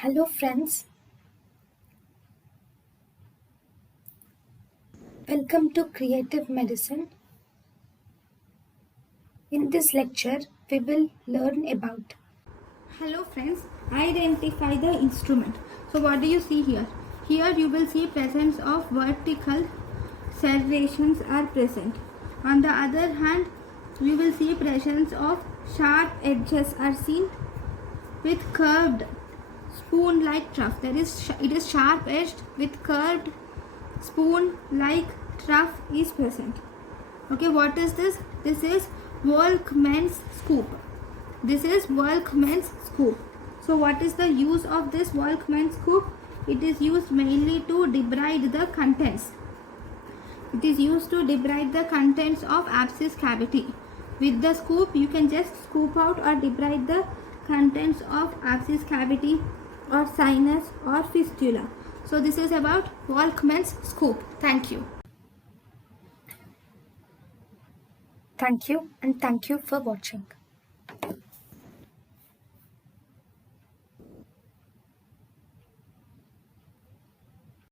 Hello friends, welcome to Creative Medicine. In this lecture, we will learn about. Hello friends, identify the instrument. So what do you see here? Here you will see presence of vertical serrations are present. On the other hand, you will see presence of sharp edges are seen with curved spoon-like trough. It is sharp edged with curved spoon-like trough is present. Okay, what is this? This is volkmann's scoop. This is volkmann's scoop. So what is the use of this volkmann scoop? It is used mainly to debride the contents. It is used to debride the contents of abscess cavity. With the scoop, you can just scoop out or debride the contents of abscess cavity or sinus or fistula. So this is about volkmann's scoop. Thank you. Thank you and thank you for watching.